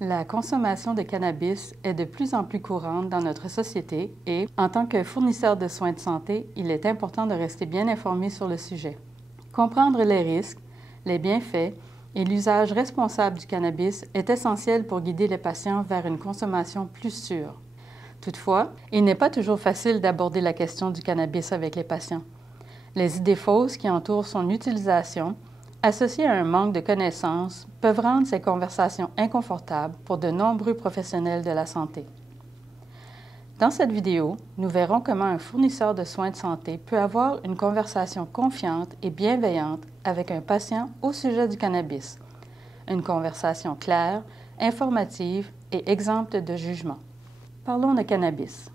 La consommation de cannabis est de plus en plus courante dans notre société et, en tant que fournisseur de soins de santé, il est important de rester bien informé sur le sujet. Comprendre les risques, les bienfaits et l'usage responsable du cannabis est essentiel pour guider les patients vers une consommation plus sûre. Toutefois, il n'est pas toujours facile d'aborder la question du cannabis avec les patients. Les idées fausses qui entourent son utilisation, associées à un manque de connaissances, peuvent rendre ces conversations inconfortables pour de nombreux professionnels de la santé. Dans cette vidéo, nous verrons comment un fournisseur de soins de santé peut avoir une conversation confiante et bienveillante avec un patient au sujet du cannabis. Une conversation claire, informative et exempte de jugement. Parlons de cannabis.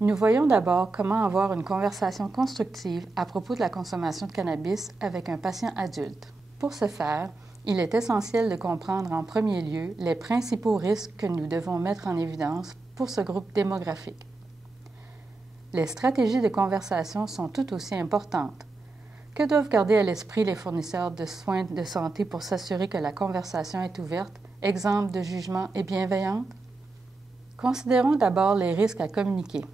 Nous voyons d'abord comment avoir une conversation constructive à propos de la consommation de cannabis avec un patient adulte. Pour ce faire, il est essentiel de comprendre en premier lieu les principaux risques que nous devons mettre en évidence pour ce groupe démographique. Les stratégies de conversation sont tout aussi importantes. Que doivent garder à l'esprit les fournisseurs de soins de santé pour s'assurer que la conversation est ouverte, exempte de jugement et bienveillante? Considérons d'abord les risques à communiquer.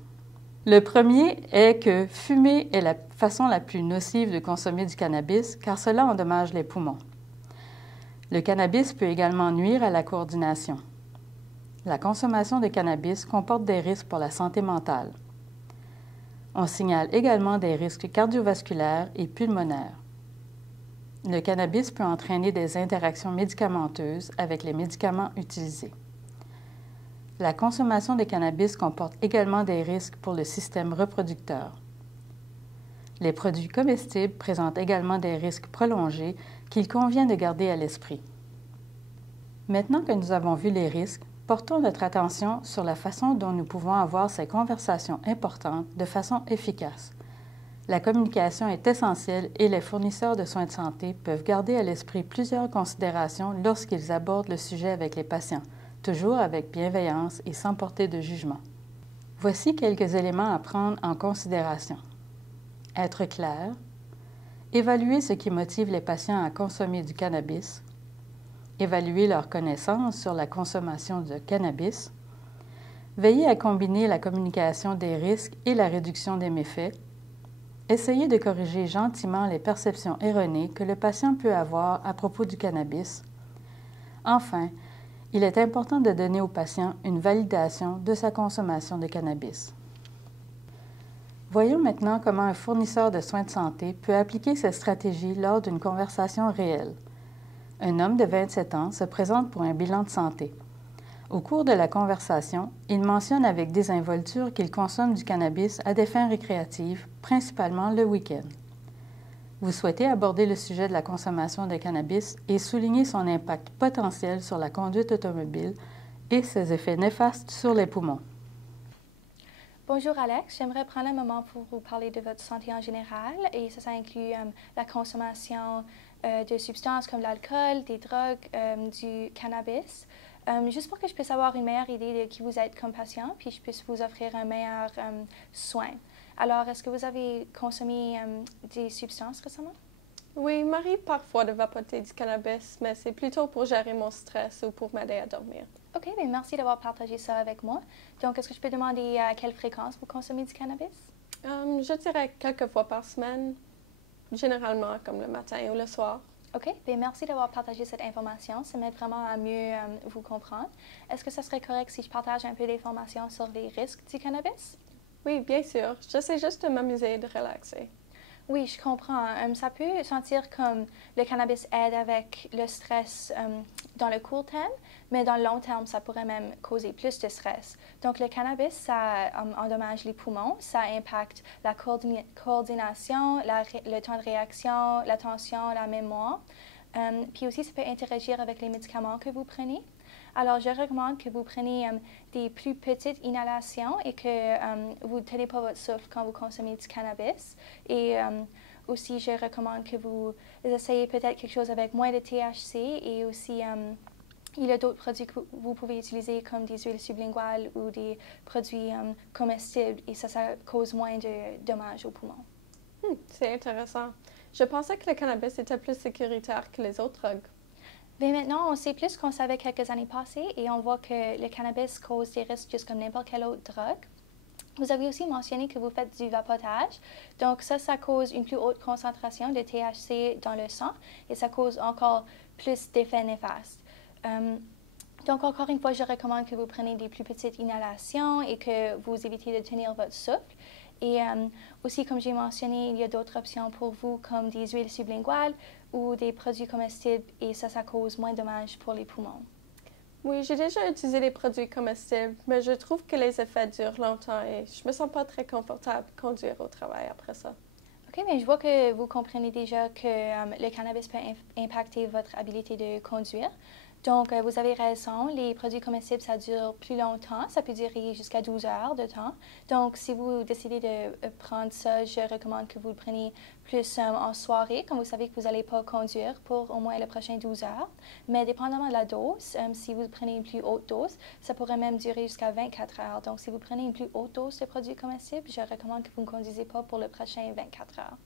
Le premier est que fumer est la façon la plus nocive de consommer du cannabis car cela endommage les poumons. Le cannabis peut également nuire à la coordination. La consommation de cannabis comporte des risques pour la santé mentale. On signale également des risques cardiovasculaires et pulmonaires. Le cannabis peut entraîner des interactions médicamenteuses avec les médicaments utilisés. La consommation de cannabis comporte également des risques pour le système reproducteur. Les produits comestibles présentent également des risques prolongés qu'il convient de garder à l'esprit. Maintenant que nous avons vu les risques, portons notre attention sur la façon dont nous pouvons avoir ces conversations importantes de façon efficace. La communication est essentielle et les fournisseurs de soins de santé peuvent garder à l'esprit plusieurs considérations lorsqu'ils abordent le sujet avec les patients, toujours avec bienveillance et sans porter de jugement. Voici quelques éléments à prendre en considération. Être clair, évaluer ce qui motive les patients à consommer du cannabis, évaluer leurs connaissances sur la consommation de cannabis, veiller à combiner la communication des risques et la réduction des méfaits, essayer de corriger gentiment les perceptions erronées que le patient peut avoir à propos du cannabis. Enfin, il est important de donner au patient une validation de sa consommation de cannabis. Voyons maintenant comment un fournisseur de soins de santé peut appliquer ces stratégies lors d'une conversation réelle. Un homme de 27 ans se présente pour un bilan de santé. Au cours de la conversation, il mentionne avec désinvolture qu'il consomme du cannabis à des fins récréatives, principalement le week-end. Vous souhaitez aborder le sujet de la consommation de cannabis et souligner son impact potentiel sur la conduite automobile et ses effets néfastes sur les poumons. Bonjour Alex, j'aimerais prendre un moment pour vous parler de votre santé en général et ça inclut la consommation de substances comme l'alcool, des drogues, du cannabis. Juste pour que je puisse avoir une meilleure idée de qui vous êtes comme patient, puis je puisse vous offrir un meilleur soin. Alors, est-ce que vous avez consommé des substances récemment? Oui, il m'arrive parfois de vapoter du cannabis, mais c'est plutôt pour gérer mon stress ou pour m'aider à dormir. OK, bien merci d'avoir partagé ça avec moi. Donc, est-ce que je peux demander à quelle fréquence vous consommez du cannabis? Je dirais quelques fois par semaine, généralement comme le matin ou le soir. OK, bien merci d'avoir partagé cette information. Ça m'aide vraiment à mieux vous comprendre. Est-ce que ça serait correct si je partage un peu d'informations sur les risques du cannabis? Oui, bien sûr. J'essaie juste de m'amuser et de relaxer. Oui, je comprends. Ça peut sentir comme le cannabis aide avec le stress dans le court terme, mais dans le long terme, ça pourrait même causer plus de stress. Donc, le cannabis, ça endommage les poumons, ça impacte la coordination, le temps de réaction, l'attention, la mémoire. Puis aussi, ça peut interagir avec les médicaments que vous prenez. Alors, je recommande que vous preniez des plus petites inhalations et que vous ne tenez pas votre souffle quand vous consommez du cannabis. Et aussi, je recommande que vous essayez peut-être quelque chose avec moins de THC et aussi, il y a d'autres produits que vous pouvez utiliser comme des huiles sublinguales ou des produits comestibles et ça cause moins de dommages aux poumons. C'est intéressant. Je pensais que le cannabis était plus sécuritaire que les autres drogues. Bien, maintenant, on sait plus qu'on savait quelques années passées et on voit que le cannabis cause des risques juste comme n'importe quelle autre drogue. Vous avez aussi mentionné que vous faites du vapotage. Donc ça cause une plus haute concentration de THC dans le sang et ça cause encore plus d'effets néfastes. Donc encore une fois, je recommande que vous preniez des plus petites inhalations et que vous évitez de tenir votre souffle. Et aussi, comme j'ai mentionné, il y a d'autres options pour vous comme des huiles sublinguales ou des produits comestibles et ça cause moins de dommages pour les poumons. Oui, j'ai déjà utilisé des produits comestibles, mais je trouve que les effets durent longtemps et je me sens pas très confortable de conduire au travail après ça. OK, mais je vois que vous comprenez déjà que le cannabis peut impacter votre habilité de conduire. Donc, vous avez raison, les produits comestibles, ça dure plus longtemps, ça peut durer jusqu'à 12 heures de temps. Donc, si vous décidez de prendre ça, je recommande que vous le preniez plus en soirée, comme vous savez que vous n'allez pas conduire pour au moins les prochaines 12 heures. Mais dépendamment de la dose, si vous prenez une plus haute dose, ça pourrait même durer jusqu'à 24 heures. Donc, si vous prenez une plus haute dose de produits comestibles, je recommande que vous ne conduisez pas pour le prochain 24 heures.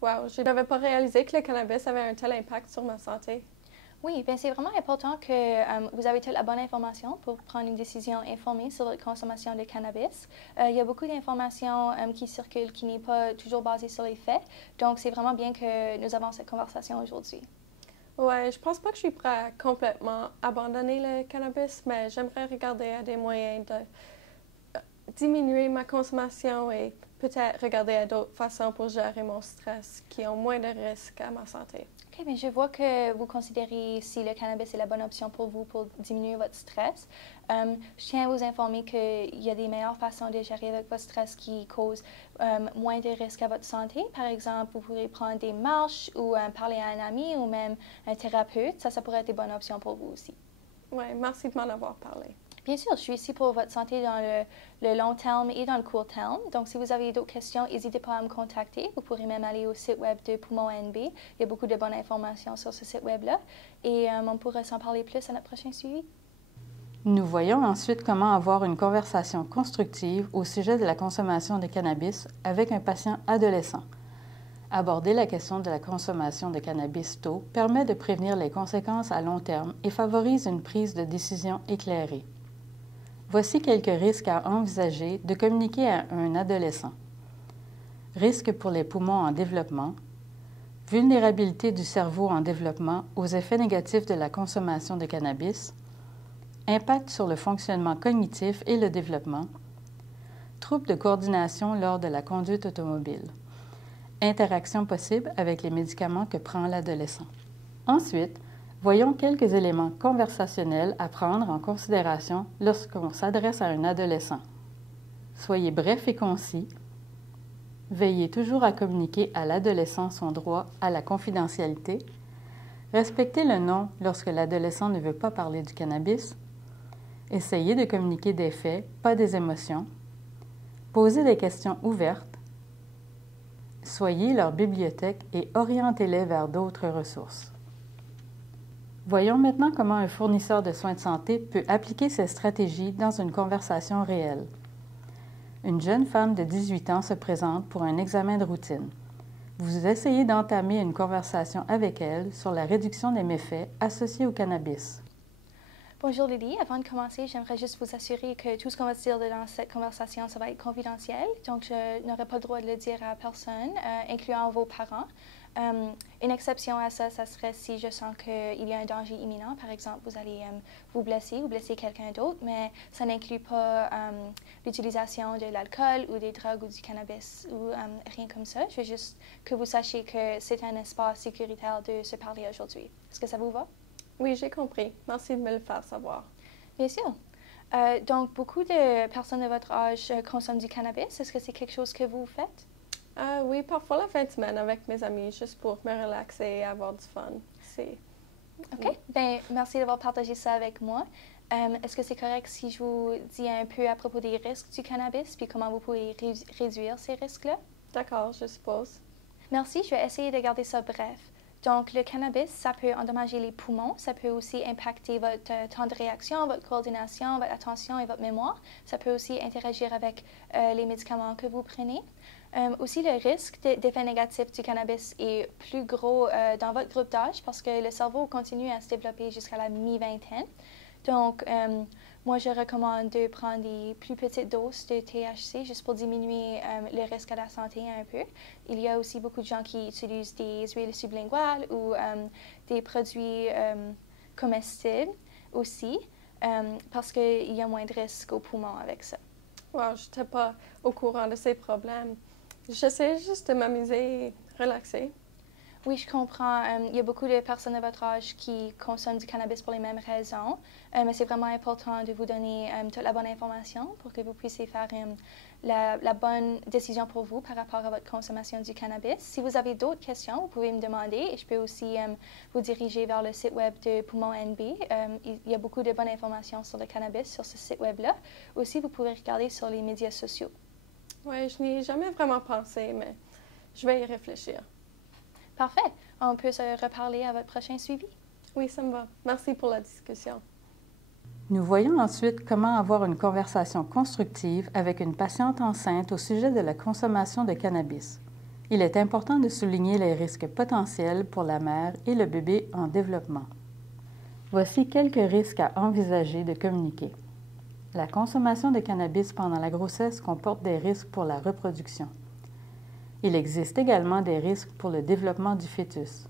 Wow, je n'avais pas réalisé que le cannabis avait un tel impact sur ma santé. Oui, bien c'est vraiment important que vous avez toute la bonne information pour prendre une décision informée sur votre consommation de cannabis. Il y a beaucoup d'informations qui circulent qui n'est pas toujours basée sur les faits. Donc, c'est vraiment bien que nous avons cette conversation aujourd'hui. Ouais, je pense pas que je suis prête à complètement abandonner le cannabis, mais j'aimerais regarder à des moyens de diminuer ma consommation et peut-être regarder à d'autres façons pour gérer mon stress qui ont moins de risques à ma santé. OK, bien je vois que vous considérez si le cannabis est la bonne option pour vous pour diminuer votre stress. Je tiens à vous informer qu'il y a des meilleures façons de gérer avec votre stress qui causent moins de risques à votre santé. Par exemple, vous pourrez prendre des marches ou parler à un ami ou même un thérapeute. Ça pourrait être des bonnes options pour vous aussi. Oui, merci de m'en avoir parlé. Bien sûr, je suis ici pour votre santé dans le long terme et dans le court terme. Donc, si vous avez d'autres questions, n'hésitez pas à me contacter. Vous pourrez même aller au site web de Poumon NB. Il y a beaucoup de bonnes informations sur ce site web-là. Et on pourra s'en parler plus à notre prochain suivi. Nous voyons ensuite comment avoir une conversation constructive au sujet de la consommation de cannabis avec un patient adolescent. Aborder la question de la consommation de cannabis tôt permet de prévenir les conséquences à long terme et favorise une prise de décision éclairée. Voici quelques risques à envisager de communiquer à un adolescent. Risques pour les poumons en développement, vulnérabilité du cerveau en développement aux effets négatifs de la consommation de cannabis, impact sur le fonctionnement cognitif et le développement, troubles de coordination lors de la conduite automobile, interaction possible avec les médicaments que prend l'adolescent. Ensuite, voyons quelques éléments conversationnels à prendre en considération lorsqu'on s'adresse à un adolescent. Soyez bref et concis. Veillez toujours à communiquer à l'adolescent son droit à la confidentialité. Respectez le non lorsque l'adolescent ne veut pas parler du cannabis. Essayez de communiquer des faits, pas des émotions. Posez des questions ouvertes. Soyez leur bibliothèque et orientez-les vers d'autres ressources. Voyons maintenant comment un fournisseur de soins de santé peut appliquer ces stratégies dans une conversation réelle. Une jeune femme de 18 ans se présente pour un examen de routine. Vous essayez d'entamer une conversation avec elle sur la réduction des méfaits associés au cannabis. Bonjour Lily, avant de commencer, j'aimerais juste vous assurer que tout ce qu'on va se dire dans cette conversation, ça va être confidentiel. Donc, je n'aurai pas le droit de le dire à personne, incluant vos parents. Une exception à ça, ça serait si je sens qu'il y a un danger imminent. Par exemple, vous allez vous blesser ou blesser quelqu'un d'autre, mais ça n'inclut pas l'utilisation de l'alcool ou des drogues ou du cannabis ou rien comme ça. Je veux juste que vous sachiez que c'est un espace sécuritaire de se parler aujourd'hui. Est-ce que ça vous va? Oui, j'ai compris. Merci de me le faire savoir. Bien sûr. Donc, beaucoup de personnes de votre âge consomment du cannabis. Est-ce que c'est quelque chose que vous faites? Oui, parfois la fin de semaine avec mes amis, juste pour me relaxer et avoir du fun. OK. Bien, merci d'avoir partagé ça avec moi. Est-ce que c'est correct si je vous dis un peu à propos des risques du cannabis puis comment vous pouvez réduire ces risques-là? D'accord, je suppose. Merci. Je vais essayer de garder ça bref. Donc, le cannabis, ça peut endommager les poumons, ça peut aussi impacter votre temps de réaction, votre coordination, votre attention et votre mémoire. Ça peut aussi interagir avec les médicaments que vous prenez. Aussi, le risque d'effet négatif du cannabis est plus gros dans votre groupe d'âge parce que le cerveau continue à se développer jusqu'à la mi-vingtaine. Donc, moi, je recommande de prendre des plus petites doses de THC juste pour diminuer le risque à la santé un peu. Il y a aussi beaucoup de gens qui utilisent des huiles sublinguales ou des produits comestibles aussi parce qu'il y a moins de risques aux poumons avec ça. Wow, je n'étais pas au courant de ces problèmes. J'essaie juste de m'amuser et relaxer. Oui, je comprends. Il y a beaucoup de personnes de votre âge qui consomment du cannabis pour les mêmes raisons, mais c'est vraiment important de vous donner toute la bonne information pour que vous puissiez faire la bonne décision pour vous par rapport à votre consommation du cannabis. Si vous avez d'autres questions, vous pouvez me demander et je peux aussi vous diriger vers le site web de Poumon NB. Il y a beaucoup de bonnes informations sur le cannabis sur ce site web-là. Aussi, vous pouvez regarder sur les médias sociaux. Oui, je n'y ai jamais vraiment pensé, mais je vais y réfléchir. Parfait. On peut se reparler à votre prochain suivi. Oui, ça me va. Merci pour la discussion. Nous voyons ensuite comment avoir une conversation constructive avec une patiente enceinte au sujet de la consommation de cannabis. Il est important de souligner les risques potentiels pour la mère et le bébé en développement. Voici quelques risques à envisager de communiquer. La consommation de cannabis pendant la grossesse comporte des risques pour la reproduction. Il existe également des risques pour le développement du fœtus.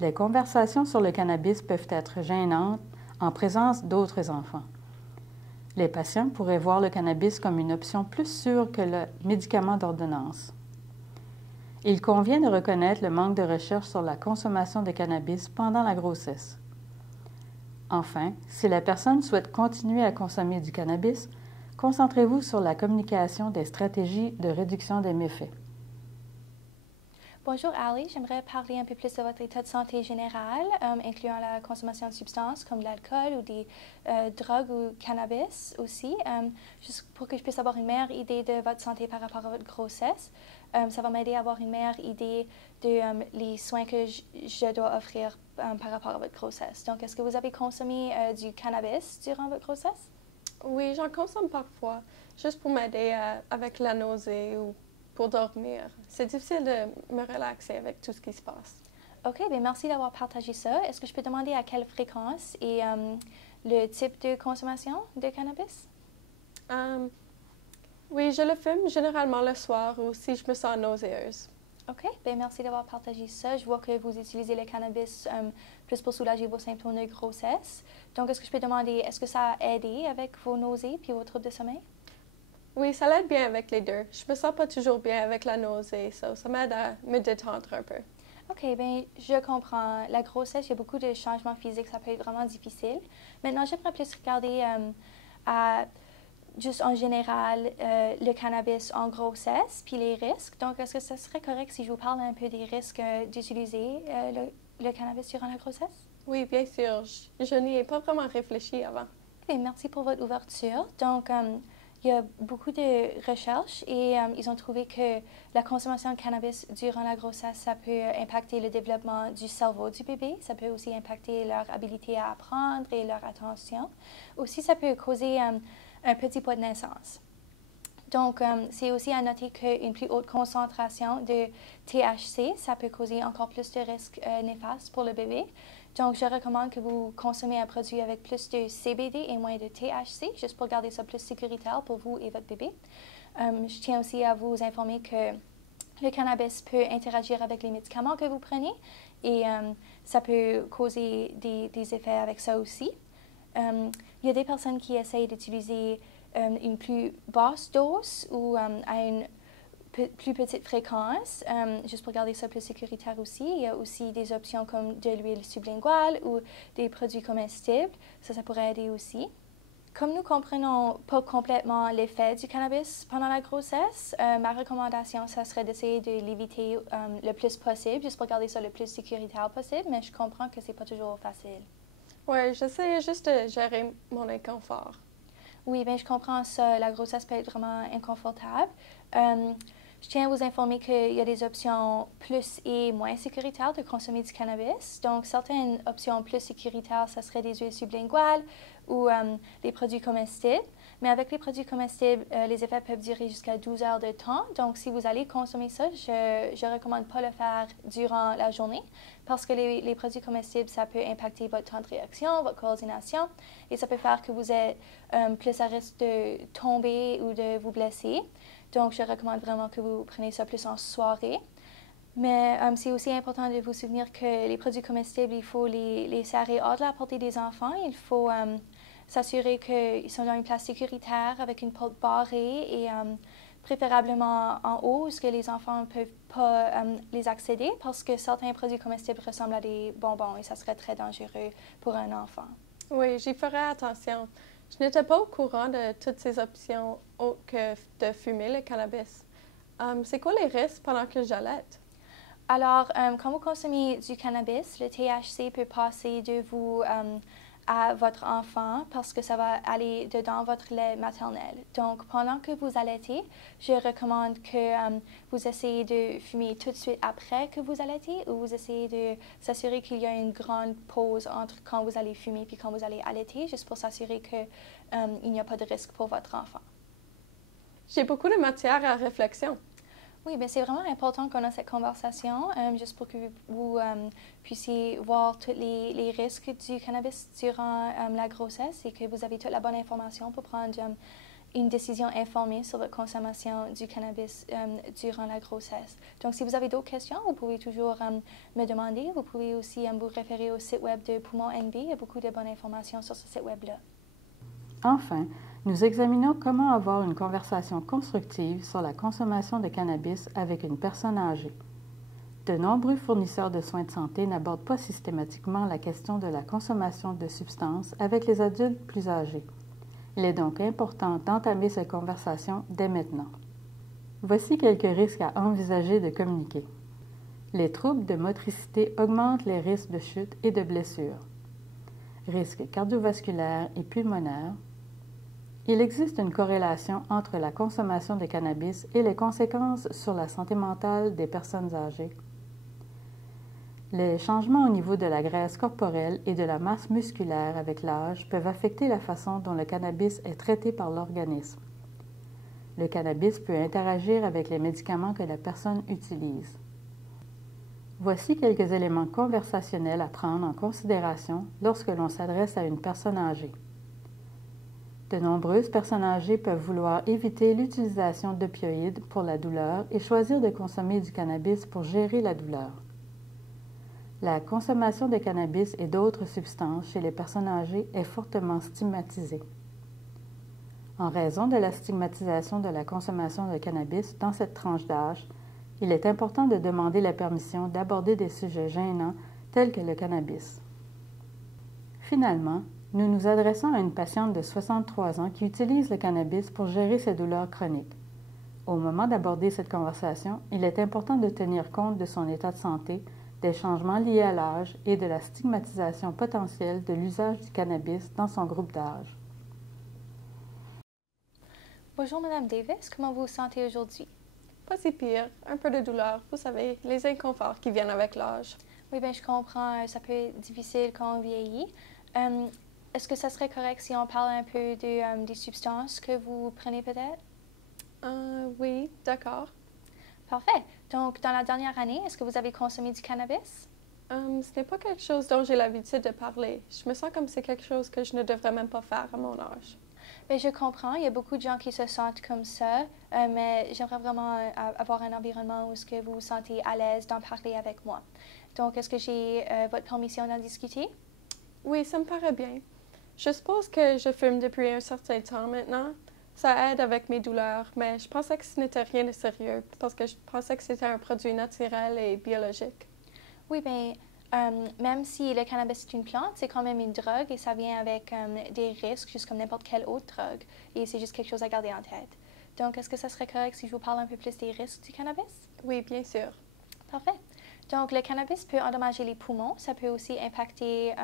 Les conversations sur le cannabis peuvent être gênantes en présence d'autres enfants. Les patients pourraient voir le cannabis comme une option plus sûre que le médicament d'ordonnance. Il convient de reconnaître le manque de recherche sur la consommation de cannabis pendant la grossesse. Enfin, si la personne souhaite continuer à consommer du cannabis, concentrez-vous sur la communication des stratégies de réduction des méfaits. Bonjour Ali, j'aimerais parler un peu plus de votre état de santé général, incluant la consommation de substances comme l'alcool ou des drogues ou cannabis aussi, juste pour que je puisse avoir une meilleure idée de votre santé par rapport à votre grossesse. Ça va m'aider à avoir une meilleure idée de les soins que je dois offrir par rapport à votre grossesse. Donc, est-ce que vous avez consommé du cannabis durant votre grossesse? Oui, j'en consomme parfois, juste pour m'aider avec la nausée ou pour dormir. C'est difficile de me relaxer avec tout ce qui se passe. OK, bien merci d'avoir partagé ça. Est-ce que je peux demander à quelle fréquence et le type de consommation de cannabis? Oui, je le fume généralement le soir ou si je me sens nauséeuse. OK, bien merci d'avoir partagé ça. Je vois que vous utilisez le cannabis plus pour soulager vos symptômes de grossesse. Donc, est-ce que je peux demander, est-ce que ça a aidé avec vos nausées puis vos troubles de sommeil? Oui, ça l'aide bien avec les deux. Je me sens pas toujours bien avec la nausée, ça m'aide à me détendre un peu. OK, bien, je comprends. La grossesse, il y a beaucoup de changements physiques, ça peut être vraiment difficile. Maintenant, j'aimerais plus regarder à, juste en général, le cannabis en grossesse, puis les risques. Donc, est-ce que ce serait correct si je vous parle un peu des risques d'utiliser le cannabis durant la grossesse? Oui, bien sûr. Je n'y ai pas vraiment réfléchi avant. OK, merci pour votre ouverture. Donc, il y a beaucoup de recherches et ils ont trouvé que la consommation de cannabis durant la grossesse, ça peut impacter le développement du cerveau du bébé. Ça peut aussi impacter leur habilité à apprendre et leur attention. Aussi, ça peut causer un petit poids de naissance. Donc, c'est aussi à noter qu'une plus haute concentration de THC, ça peut causer encore plus de risques néfastes pour le bébé. Donc, je recommande que vous consommez un produit avec plus de CBD et moins de THC, juste pour garder ça plus sécuritaire pour vous et votre bébé. Je tiens aussi à vous informer que le cannabis peut interagir avec les médicaments que vous prenez et ça peut causer des effets avec ça aussi. Il y a des personnes qui essayent d'utiliser une plus basse dose ou à une plus petite fréquence, juste pour garder ça plus sécuritaire aussi. Il y a aussi des options comme de l'huile sublinguale ou des produits comestibles. Ça pourrait aider aussi. Comme nous comprenons pas complètement l'effet du cannabis pendant la grossesse, ma recommandation, ça serait d'essayer de l'éviter le plus possible, juste pour garder ça le plus sécuritaire possible, mais je comprends que c'est pas toujours facile. Oui, j'essaie juste de gérer mon inconfort. Oui, bien, je comprends ça. La grossesse peut être vraiment inconfortable. Je tiens à vous informer qu'il y a des options plus et moins sécuritaires de consommer du cannabis. Donc, certaines options plus sécuritaires, ce serait des huiles sublinguales ou des produits comestibles. Mais avec les produits comestibles, les effets peuvent durer jusqu'à 12 heures de temps. Donc, si vous allez consommer ça, je ne recommande pas le faire durant la journée parce que les produits comestibles, ça peut impacter votre temps de réaction, votre coordination et ça peut faire que vous êtes plus à risque de tomber ou de vous blesser. Donc, je recommande vraiment que vous preniez ça plus en soirée. Mais c'est aussi important de vous souvenir que les produits comestibles, il faut les serrer hors de la portée des enfants. Il faut s'assurer qu'ils sont dans une place sécuritaire avec une porte barrée et préférablement en haut, où que les enfants ne peuvent pas les accéder parce que certains produits comestibles ressemblent à des bonbons et ça serait très dangereux pour un enfant. Oui, j'y ferai attention. Je n'étais pas au courant de toutes ces options autres que de fumer le cannabis. C'est quoi les risques pendant que j'allaite? Alors, quand vous consommez du cannabis, le THC peut passer de vous à votre enfant parce que ça va aller dedans votre lait maternel. Donc, pendant que vous allaitez, je recommande que vous essayez de fumer tout de suite après que vous allaitez ou vous essayez de s'assurer qu'il y a une grande pause entre quand vous allez fumer puis quand vous allez allaiter, juste pour s'assurer qu'il n'y a pas de risque pour votre enfant. J'ai beaucoup de matière à réflexion. Oui, bien, c'est vraiment important qu'on ait cette conversation, juste pour que vous puissiez voir tous les risques du cannabis durant la grossesse et que vous avez toute la bonne information pour prendre une décision informée sur votre consommation du cannabis durant la grossesse. Donc, si vous avez d'autres questions, vous pouvez toujours me demander. Vous pouvez aussi vous référer au site web de Poumon NB. Il y a beaucoup de bonnes informations sur ce site web-là. Enfin, nous examinons comment avoir une conversation constructive sur la consommation de cannabis avec une personne âgée. De nombreux fournisseurs de soins de santé n'abordent pas systématiquement la question de la consommation de substances avec les adultes plus âgés. Il est donc important d'entamer cette conversation dès maintenant. Voici quelques risques à envisager de communiquer. Les troubles de motricité augmentent les risques de chute et de blessures. Risques cardiovasculaires et pulmonaires. Il existe une corrélation entre la consommation de cannabis et les conséquences sur la santé mentale des personnes âgées. Les changements au niveau de la graisse corporelle et de la masse musculaire avec l'âge peuvent affecter la façon dont le cannabis est traité par l'organisme. Le cannabis peut interagir avec les médicaments que la personne utilise. Voici quelques éléments conversationnels à prendre en considération lorsque l'on s'adresse à une personne âgée. De nombreuses personnes âgées peuvent vouloir éviter l'utilisation d'opioïdes pour la douleur et choisir de consommer du cannabis pour gérer la douleur. La consommation de cannabis et d'autres substances chez les personnes âgées est fortement stigmatisée. En raison de la stigmatisation de la consommation de cannabis dans cette tranche d'âge, il est important de demander la permission d'aborder des sujets gênants tels que le cannabis. Finalement, nous nous adressons à une patiente de 63 ans qui utilise le cannabis pour gérer ses douleurs chroniques. Au moment d'aborder cette conversation, il est important de tenir compte de son état de santé, des changements liés à l'âge et de la stigmatisation potentielle de l'usage du cannabis dans son groupe d'âge. Bonjour, Madame Davis. Comment vous vous sentez aujourd'hui? Pas si pire. Un peu de douleur. Vous savez, les inconforts qui viennent avec l'âge. Oui, bien, je comprends. Ça peut être difficile quand on vieillit. Est-ce que ça serait correct si on parle un peu des substances que vous prenez peut-être? Oui, d'accord. Parfait. Donc, dans la dernière année, est-ce que vous avez consommé du cannabis? Ce n'est pas quelque chose dont j'ai l'habitude de parler. Je me sens comme c'est quelque chose que je ne devrais même pas faire à mon âge. Bien, je comprends. Il y a beaucoup de gens qui se sentent comme ça, mais j'aimerais vraiment avoir un environnement où que vous vous sentez à l'aise d'en parler avec moi. Donc, est-ce que j'ai votre permission d'en discuter? Oui, ça me paraît bien. Je suppose que je fume depuis un certain temps maintenant. Ça aide avec mes douleurs, mais je pensais que ce n'était rien de sérieux parce que je pensais que c'était un produit naturel et biologique. Oui, bien, même si le cannabis est une plante, c'est quand même une drogue et ça vient avec des risques, juste comme n'importe quelle autre drogue. Et c'est juste quelque chose à garder en tête. Donc, est-ce que ça serait correct si je vous parle un peu plus des risques du cannabis? Oui, bien sûr. Parfait. Donc, le cannabis peut endommager les poumons. Ça peut aussi impacter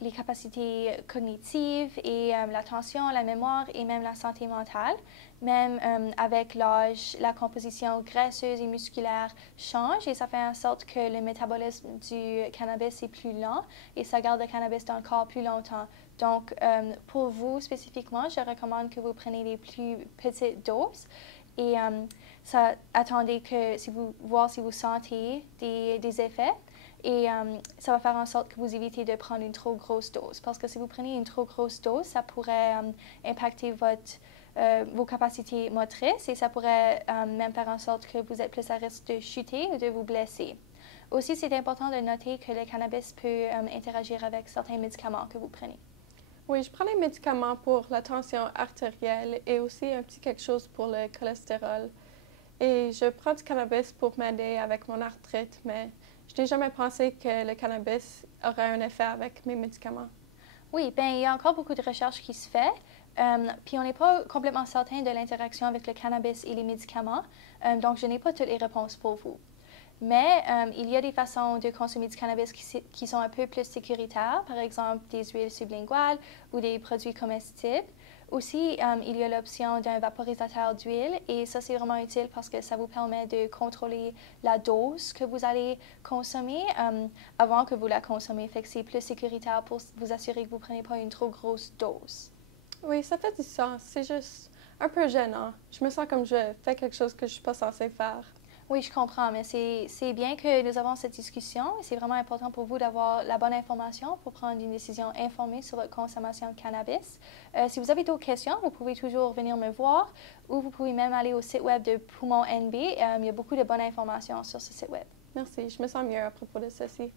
les capacités cognitives et l'attention, la mémoire et même la santé mentale. Même avec l'âge, la composition graisseuse et musculaire change et ça fait en sorte que le métabolisme du cannabis est plus lent et ça garde le cannabis dans le corps plus longtemps. Donc, pour vous spécifiquement, je recommande que vous preniez les plus petites doses et attendez que voir si vous sentez des effets. Et ça va faire en sorte que vous évitez de prendre une trop grosse dose. Parce que si vous prenez une trop grosse dose, ça pourrait impacter vos capacités motrices et ça pourrait même faire en sorte que vous êtes plus à risque de chuter ou de vous blesser. Aussi, c'est important de noter que le cannabis peut interagir avec certains médicaments que vous prenez. Oui, je prends des médicaments pour la tension artérielle et aussi un petit quelque chose pour le cholestérol. Et je prends du cannabis pour m'aider avec mon arthrite, mais je n'ai jamais pensé que le cannabis aurait un effet avec mes médicaments. Oui, bien, il y a encore beaucoup de recherches qui se font. Puis on n'est pas complètement certain de l'interaction avec le cannabis et les médicaments, donc je n'ai pas toutes les réponses pour vous. Mais il y a des façons de consommer du cannabis qui sont un peu plus sécuritaires, par exemple des huiles sublinguales ou des produits comestibles. Aussi, il y a l'option d'un vaporisateur d'huile et ça, c'est vraiment utile parce que ça vous permet de contrôler la dose que vous allez consommer avant que vous la consommez. Fait que c'est plus sécuritaire pour vous assurer que vous ne prenez pas une trop grosse dose. Oui, ça fait du sens. C'est juste un peu gênant. Je me sens comme je fais quelque chose que je ne suis pas censée faire. Oui, je comprends, mais c'est bien que nous avons cette discussion et c'est vraiment important pour vous d'avoir la bonne information pour prendre une décision informée sur votre consommation de cannabis. Si vous avez d'autres questions, vous pouvez toujours venir me voir ou vous pouvez même aller au site web de Poumon NB. Il y a beaucoup de bonnes informations sur ce site web. Merci, je me sens mieux à propos de ceci.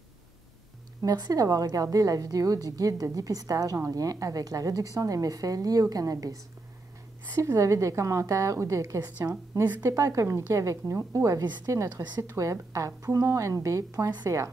Merci d'avoir regardé la vidéo du guide de dépistage en lien avec la réduction des méfaits liés au cannabis. Si vous avez des commentaires ou des questions, n'hésitez pas à communiquer avec nous ou à visiter notre site web à poumonNB.ca.